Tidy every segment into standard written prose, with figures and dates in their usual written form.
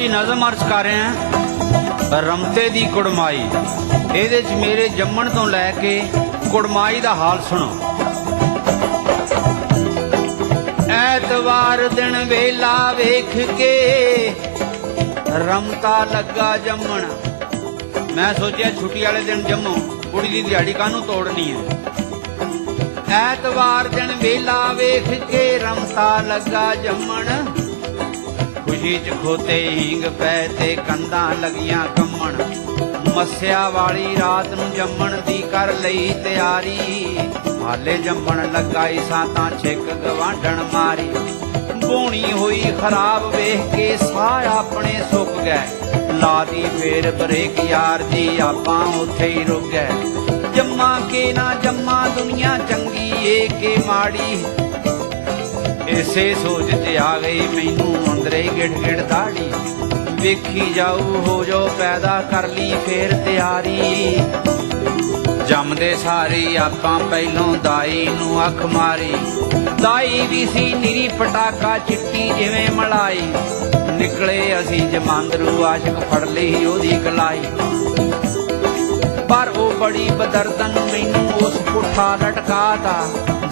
जी नज़म अर्ज कर रहे हैं रमते दी कुड़माई। ਇਹਦੇ 'ਚ ਮੇਰੇ ਜੰਮਣ ਤੋਂ ਲੈ ਕੇ ਕੁੜਮਾਈ ਦਾ ਹਾਲ ਸੁਣੋ। ਐਤਵਾਰ ਦਿਨ ਵੇਲਾ ਵੇਖ ਕੇ ਰਮਤਾ ਲੱਗਾ ਜੰਮਣ। ਮੈਂ ਸੋਚਿਆ ਛੁੱਟੀ ਵਾਲੇ ਦਿਨ ਜੰਮੋ, ਕੁੜੀ ਦੀ ਦਿਹਾੜੀ ਕਾਹਨੂੰ ਤੋੜਨੀ ਹੈ। ਐਤਵਾਰ ਦਿਨ ਵੇਲਾ ਵੇਖ ਕੇ ਰਮਤਾ ਲੱਗਾ ਜੰਮਣ। ਖੁਸ਼ੀ 'ਚ ਖੋਤੇ ਹੀਂਗ ਪੈ ਤੇ ਕੰਧਾਂ ਲੱਗੀਆਂ ਕੰਮਣ। ਮੱਸਿਆ ਵਾਲੀ ਰਾਤ ਨੂੰ ਜੰਮਣ ਦੀ ਕਰ ਲਈ ਤਿਆਰੀ। ਹਾਲੇ ਜੰਮਣ ਲੱਗਾ ਈ ਸਾਂ ਤਾਂ ਛਿੱਕ ਗਵਾਂਢਣ ਮਾਰੀ। ਬੋਣੀ ਹੋਈ ਖਰਾਬ ਵੇਖ ਕੇ ਸਾਹ ਆਪਣੇ ਸੁੱਕ ਗਏ। ਲਾਦੀ ਫੇਰ ਬਰੇਕ ਯਾਰ ਜੀ ਆਪਾਂ ਉੱਥੇ ਹੀ ਰੁਕ ਗਏ। ਜੰਮਾ ਕੇ ਨਾ ਜੰਮਾ ਦੁਨੀਆ ਚੰਗੀ ਏ ਕਿ ਮਾੜੀ। ਇਸੇ ਸੋਚ 'ਚ ਆ ਗਈ ਮੈਨੂੰ ਅੰਦਰੇ ਗਿੜ ਗਿੜ ਦਾੜੀ। ਵੇਖੀ ਜਾਊ ਹੋ ਜੋ ਪੈਦਾ ਕਰ ਲਈ ਫੇਰ ਤਿਆਰੀ। ਜੰਮਦੇ ਸਾਰੀ ਆਪਾਂ ਪਹਿਲੋਂ ਦਾਈ ਨੂੰ ਅੱਖ ਮਾਰੀ। ਦਾਈ ਵੀ ਸੀ ਨਿਰੀ ਪਟਾਕਾ ਚਿੱਟੀ ਜਿਵੇਂ ਮਲਾਈ। ਨਿਕਲੇ ਅਸੀਂ ਜਮਾਂਦਰੂ ਆਸ਼ਕ ਫੜ ਲਈ ਉਹਦੀ ਕਲਾਈ। ਪਰ ਉਹ ਬੜੀ ਬਦਰਦਨ ਮੈਨੂੰ ਉਸ ਪੁੱਠਾ ਲਟਕਾਤਾ।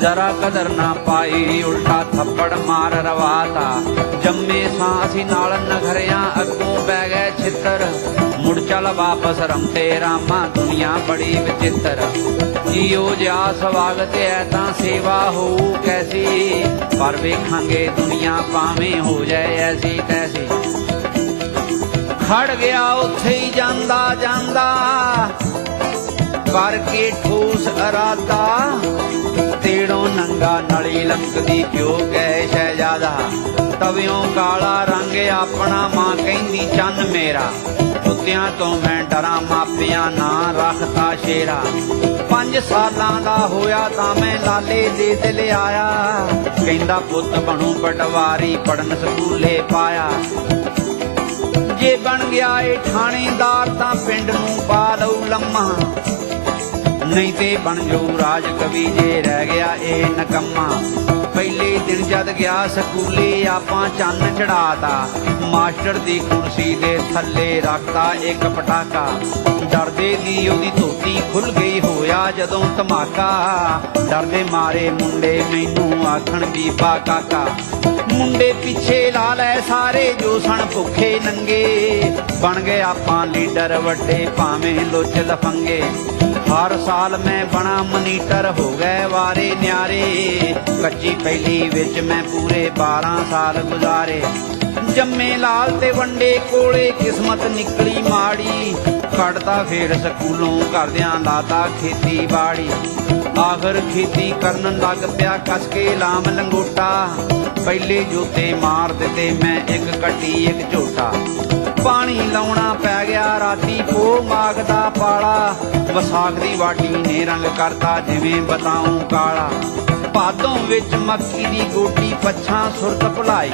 ਜਰਾ ਕਦਰ ਨਾ ਪਾਈ ਉਲਟਾ ਥੱਪੜ ਮਾਰ ਰਵਾਤਾ। ਜੰਮੇ ਸਾਂ ਅਸੀਂ ਨਾਲ ਨਖਰਿਆਂ ਅੱਗੋਂ ਪੈ ਗਏ ਛਿੱਤਰ। ਮੁੜ ਚੱਲ ਵਾਪਸ ਰਮਤੇ ਰਾਮਾ ਦੁਨੀਆ ਬੜੀ ਵਿਚਿੱਤਰ। ਜੀਓ ਜਿਹਾ ਸਵਾਗਤ ਹੈ ਤਾਂ ਸੇਵਾ ਹੋਊ ਕੈਸੀ। ਪਰ ਵੇਖਾਂਗੇ ਦੁਨੀਆ ਭਾਵੇਂ ਹੋ ਜਾਏ ਐਸੀ ਤੈਸੀ। ਖੜ ਗਿਆ ਉੱਥੇ ਹੀ ਜਾਂਦਾ ਜਾਂਦਾ ਕਰਕੇ ਠੋਸ ਇਰਾਦਾ। ਤੇੜੋਂ ਨੰਗਾ ਨਲੀ ਲਮਕਦੀ ਕਿਉਂ ਗਏ ਸ਼ਹਿਜ਼ਾਦਾ। ਤਵਿਓਂ ਕਾਲਾ ਰੰਗ ਆਪਣਾ ਮਾਂ ਕਹਿੰਦੀ ਚੰਨ ਮੇਰਾ। ਕੁੱਤਿਆਂ ਤੋਂ ਮੈਂ ਡਰਾਂ ਮਾਪਿਆਂ ਨਾ ਰੱਖਤਾ ਸ਼ੇਰਾ। 5 ਸਾਲਾਂ ਦਾ ਹੋਇਆ ਤਾਂ ਮੈਂ ਲਾਲੇ ਦੇ ਦਿਲ ਆਇਆ। ਕਹਿੰਦਾ ਪੁੱਤ ਬਣੂ ਪਟਵਾਰੀ ਪੜਨ ਸਕੂਲੇ ਪਾਇਆ। ਜੇ ਬਣ ਗਿਆ ਏ ਥਾਣੇਦਾਰ ਤਾਂ ਪਿੰਡ ਨੂੰ ਪਾ ਲਊ ਲੰਮਾ। ਨਹੀਂ ਤੇ ਬਣ ਜਾਊ ਰਾਜ ਕਵੀ ਜੇ ਰਹਿ ਗਿਆ ਇਹ ਨਕੰਮਾ। ਪਹਿਲੇ ਦਿਨ ਜਦ ਗਿਆ ਸਕੂਲੇ ਆਪਾਂ ਚੰਨ ਚੜਾਤਾ। ਮਾਸਟਰ ਦੀ ਕੁਰਸੀ ਦੇ ਥੱਲੇ ਰੱਖਤਾ ਇੱਕ ਪਟਾਕਾ। ਡਰਦੇ ਦੀ ਉਹਦੀ ਧੋਤੀ ਖੁੱਲ ਗਈ ਹੋਇਆ ਜਦੋਂ ਧਮਾਕਾ। ਡਰਦੇ ਮਾਰੇ ਮੁੰਡੇ ਮੈਨੂੰ ਆਖਣ ਬੀਬਾ ਕਾਕਾ। ਮੁੰਡੇ ਪਿੱਛੇ ਲਾ ਲੈ ਸਾਰੇ ਜੋ ਸਣ ਭੁੱਖੇ ਨੰਗੇ। ਬਣ ਗਏ ਆਪਾਂ ਲੀਡਰ ਵੱਡੇ ਭਾਵੇਂ ਲੁੱਚ ਲਫੰਗੇ। ਹਰ ਸਾਲ ਮੈਂ ਬਣਾ ਮਨੀਟਰ ਹੋ ਗਏ ਵਾਰੇ ਨਿਆਰੇ। ਕੱਚੀ ਪਹਿਲੀ ਵਿੱਚ ਮੈਂ ਪੂਰੇ 12 ਸਾਲ ਗੁਜ਼ਾਰੇ। ਜੰਮੇ ਲਾਲ ਤੇ ਵੰਡੇ ਕੋਲੇ ਕਿਸਮਤ ਨਿਕਲੀ ਮਾੜੀ। ਕੱਢਦਾ ਫੇਰ ਸਕੂਲੋਂ ਕਰਦਿਆਂ ਲਾਤਾ ਖੇਤੀ ਬਾੜੀ। ਆਖਰ ਖੇਤੀ ਕਰਨ ਲੱਗ ਪਿਆ ਕੱਸ ਕੇ ਲਾਮ ਲੰਗੋਟਾ। ਪਹਿਲੇ ਜੋਤੇ ਮਾਰ ਦਿੱਤੇ ਮੈਂ ਇੱਕ ਕੱਟੀ ਇੱਕ ਝੋਟਾ। ਪਾਣੀ ਲਾਉਣਾ ਪੈ ਗਿਆ ਰਾਤੀ ਪੋ ਮਾਗ ਦਾ ਪਾਲਾ। ਵਿਸਾਖ ਦੀ ਵਾਢੀ ਨੇ ਰੰਗ ਕਰਤਾ ਜਿਵੇਂ ਬਤਾਊਂ ਕਾਲਾ। ਭਾਦੋਂ ਵਿੱਚ ਮੱਕੀ ਦੀ ਗੋਡੀ ਪੱਛਾਂ ਸੁਰਤ ਭੁਲਾਈ।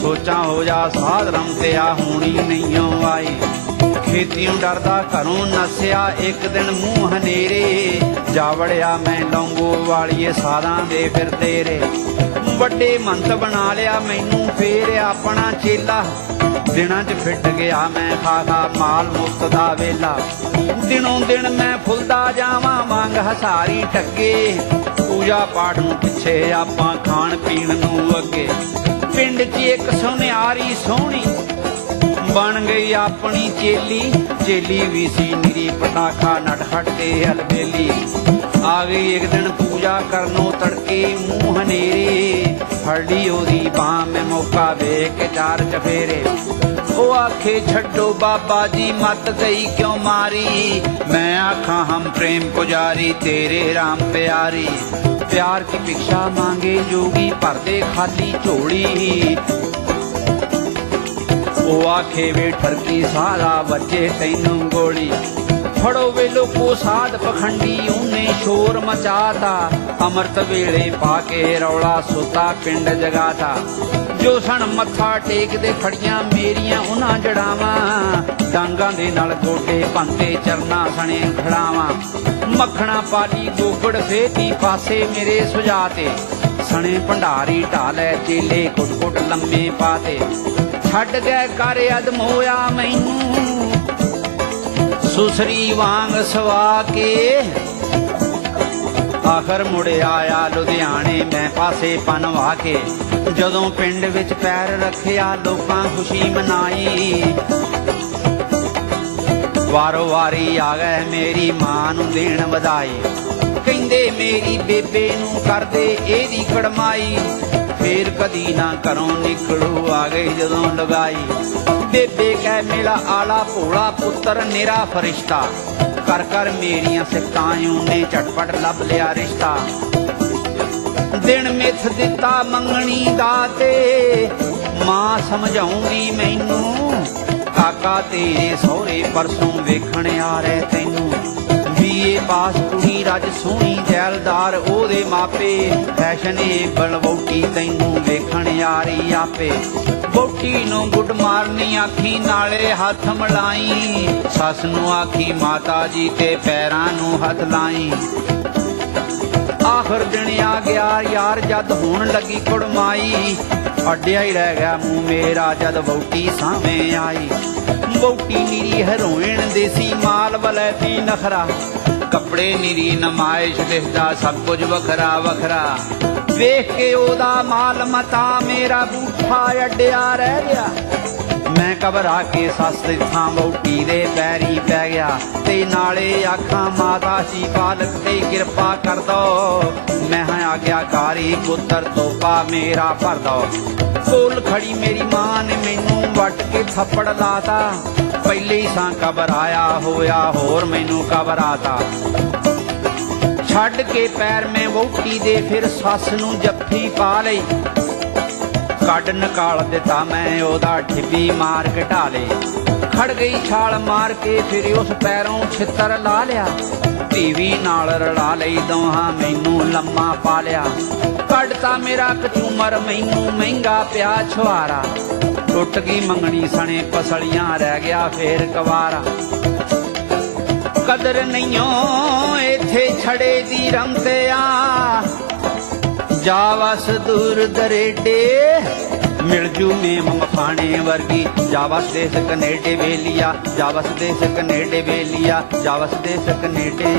ਸੋਚਾਂ ਹੋ ਜਾ ਸਾਧ ਰਮਤਿਆ ਹੋਣੀ ਨਹੀਂਓ ਆਈ। ਖੇਤੀਓਂ ਡਰਦਾ ਘਰੋਂ ਨੱਸਿਆ ਇੱਕ ਦਿਨ ਮੂੰਹ ਹਨੇਰੇ। ਜਾ ਵੜਿਆ ਮੈਂ ਲੌਂਗੋ ਵਾਲੀਏ ਸਾਧਾਂ ਦੇ ਫਿਰ ਤੇਰੇ। ਵੱਡੇ ਮੰਤ ਬਣਾ ਲਿਆ ਮੈਨੂੰ ਫੇਰ ਆਪਣਾ ਚੇਲਾ। ਦਿਨਾਂ 'ਚ ਫਿੱਟ ਗਿਆ ਮੈਂ ਖਾ ਖਾ ਮਾਲ ਮੁਕਤ ਦਾ ਵੇਲਾ। ਦਿਨੋਂ ਦਿਨ ਮੈਂ ਫੁੱਲਦਾ ਜਾਵਾਂ ਮੰਗ ਹਸਾਰੀ ਟੱਗੇ। ਪੂਜਾ ਪਾਠ ਨੂੰ ਪਿੱਛੇ ਆਪਾਂ ਖਾਣ ਪੀਣ ਨੂੰ ਅੱਗੇ। ਪਿੰਡ 'ਚ ਇੱਕ ਸੁਨਿਆਰੀ ਸੋਹਣੀ ਬਣ ਗਈ ਆਪਣੀ ਚੇਲੀ। ਚੇਲੀ ਵੀ ਸੀ ਨਿਰੀ ਪਟਾਖਾ ਨਟ ਖਟ ਕੇ ਹਲਬੇਲੀ। ਆ ਗਈ ਇੱਕ ਦਿਨ ਪੂਜਾ ਕਰਨੋਂ ਤੜਕੇ ਮੂੰਹ ਹਨੇਰੇ। ਫੜ ਲਈ ਉਹਦੀ ਬਾਂਹ ਮੈਂ ਮੌਕਾ ਵੇਖ ਕੇ 4 ਚਫੇਰੇ। ਉਹ ਆਖੇ ਛੱਡੋ ਬਾਬਾ ਜੀ ਮੱਤ ਗਈ ਕਿਉਂ ਮਾਰੀ। ਮੈਂ ਆਖਾਂ ਹਮ ਪ੍ਰੇਮ ਪੁਜਾਰੀ ਤੇਰੇ ਰਾਮ ਪਿਆਰੀ। प्यार की भिक्षा मांगे जोगी भर दे खाली झोली। ओ आखे वे ठरकी सारा बच्चे तैनू गोली। फड़ो वे लोको साध पखंडी उने शोर मचाता। अमृत वेले पाके रौला सुता पिंड जगाता। जो सन मत्था टेकदे खड़ियां मेरियां उन्हां जड़ावां। डांगां दे नाल गोडे पंते चरना सने खड़ावां। मखना पाली गोगड़ फेती पासे मेरे सुजाते। सने भंडारी ढाले चेले कुट कुट लम्मे पाते। ਛੱਡ ਗਏ ਕਰ ਅਦਮੋਇਆ ਮੈਨੂੰ ਸੁਸਰੀ ਵਾਂਗ ਸਵਾ ਕੇ ਆਖਰ ਮੁੜ ਆਇਆ ਲੁਧਿਆਣੇ ਮੈਂ ਪਾਸੇ ਪਨਵਾ ਕੇ ਜਦੋਂ ਪਿੰਡ ਵਿੱਚ ਪੈਰ ਰੱਖਿਆ ਲੋਕਾਂ ਖੁਸ਼ੀ ਮਨਾਈ ਵਾਰੋ ਵਾਰੀ ਆ ਗਏ ਮੇਰੀ ਮਾਂ ਨੂੰ ਦੇਣ ਵਧਾਈ ਕਹਿੰਦੇ ਮੇਰੀ ਬੇਬੇ ਨੂੰ ਕਰਦੇ ਇਹਦੀ ਕੜਮਾਈ ਫੇਰ ਕਦੀ ਨਾ ਘਰੋਂ ਨਿਕਲੂ ਆ ਗਈ ਜਦੋਂ ਲਗਾਈ ਬੇਬੇ ਕਹਿ ਮੇਰਾ ਆਲਾ ਭੋਲਾ ਪੁੱਤਰ ਨਿਰਾ ਫਰਿਸ਼ਤਾ ਕਰ ਕਰ ਮੇਰੀਆਂ ਸਿਫਤਾਂ ਉਹਨੇ ਝਟਪਟ ਲੱਭ ਲਿਆ ਰਿਸ਼ਤਾ ਦਿਨ ਮਿੱਥ ਦਿੱਤਾ ਮੰਗਣੀ ਦਾ ਤੇ ਮਾਂ ਸਮਝਾਉਂਦੀ ਮੈਨੂੰ ਕਾਕਾ ਤੇਰੇ ਸਹੁਰੇ ਪਰਸੋਂ ਵੇਖਣ ਆ ਰਹੇ ਤੈਨੂੰ ਬੀਏ ਪਾਸ ਕੁੜੀ ਰੱਜ ਸੋਹਣੀ ਜੈਲਦਾਰ ਉਹਦੇ ਮਾਪੇ ਫੈਸ਼ਨੇਬਲ ਵਹੁਟੀ ਤੈਨੂੰ ਵੇਖਣ ਆ ਰਹੀ ਆਪੇ ਵਹੁਟੀ ਨੂੰ ਗੁੱਡ ਮਾਰਨੀ ਆਖੀ ਨਾਲੇ ਹੱਥ ਮਿਲਾਈ ਸੱਸ ਨੂੰ ਆਖੀ ਮਾਤਾ ਜੀ ਤੇ ਪੈਰਾਂ ਨੂੰ ਹੱਥ ਲਾਈ ਆਖਰ ਦਿਨ ਆ ਗਿਆ ਯਾਰ ਜਦ ਹੋਣ ਲੱਗੀ ਕੁੜਮਾਈ ਅੱਡਿਆ ਹੀ ਰਹਿ ਗਿਆ ਮੂੰਹ ਮੇਰਾ ਜਦ ਵਹੁਟੀ ਸਾਹਮਣੇ ਆਈ ਵਹੁਟੀ ਨੀਰੀ ਹੈਰੋਇਨ ਦੇਸੀ ਮਾਲ ਵਲੈਤੀ ਨਖਰਾ ਕੱਪੜੇ ਨੀਰੀ ਨਮਾਇਸ਼ ਦਿਸਦਾ ਸਭ ਕੁਝ ਵੱਖਰਾ ਵੱਖਰਾ ਵੇਖ ਕੇ ਉਹਦਾ ਮਾਲ ਮਤਾ ਮੇਰਾ ਬੂਠਾ ਅੱਡਿਆ ਰਹਿ ਗਿਆ ਮੈਂ ਘਬਰਾ ਕੇ ਸੱਸ ਦੀ ਥਾਂ ਵਹੁਟੀ ਦੇ ਪੈਰੀ ਪੈ ਗਿਆ ਤੇ ਨਾਲੇ ਆਖਾਂ ਮਾਤਾ ਜੀ ਪਾਲਕ ਤੇ ਕਿਰਪਾ ਕਰ ਦੋ ਮੈਂ ਹਾਂ ਆਗਿਆਕਾਰੀ ਪੁੱਤਰ ਤੋਪਾ ਮੇਰਾ ਭਰ ਦੋ ਕੋਲ ਖੜੀ ਮੇਰੀ ਮਾਂ ਨੇ ਮੈਨੂੰ ਵੱਟ ਕੇ ਥੱਪੜ ਲਾਤਾ ਪਹਿਲੇ ਹੀ ਸਾਂ ਘਬਰਾਇਆ ਹੋਇਆ ਹੋਰ ਮੈਨੂੰ ਘਬਰਾਤਾ ਛੱਡ ਕੇ ਪੈਰ ਮੈਂ ਵਹੁਟੀ ਦੇ ਫਿਰ ਸੱਸ ਨੂੰ ਜੱਫੀ ਪਾ ਲਈ ਕੱਢ ਨਿਕਾਲ ਦਿੱਤਾ ਮੈਂ ਉਹਦਾ ਠਿੱਬੀ ਮਾਰ ਘਟਾ ਲਈ ਖੜ ਗਈ ਛਾਲ ਮਾਰ ਕੇ ਫਿਰ ਉਸ ਪੈਰੋਂ ਛਿੱਤਰ ਲਾ ਲਿਆ ਧੀਵੀ ਨਾਲ ਰਲਾ ਲਈ ਦੋਹਾਂ ਮੈਨੂੰ ਲੰਮਾ ਪਾ ਲਿਆ ਕੱਢਤਾ ਮੇਰਾ ਕਚੂਮਰ ਮੈਨੂੰ ਮਹਿੰਗਾ ਪਿਆ ਛੁਹਾਰਾ ਟੁੱਟ ਗਈ ਮੰਗਣੀ ਸਣੇ ਪਸਲੀਆਂ ਰਹਿ ਗਿਆ ਫੇਰ ਕਵਾਰਾ ਕਦਰ ਨਹੀਂਓ ਇੱਥੇ ਛੜੇ ਦੀ ਰਮਤਿਆ ਜਾ ਵਸ ਦੂਰ ਦਰੇਡੇ ਮਿਲ ਜੂ ਮੇਮ ਮਖਾਣੇ ਵਰਗੀ ਜਾ ਵਸ ਦੇਸ ਕਨੇਡੇ ਵੇਲੀਆ ਜਾ ਵਸ ਦੇਸ ਕਨੇਡੇ ਵੇਲੀਆ ਜਾ ਵਸ ਦੇਸ ਕਨੇਡੇ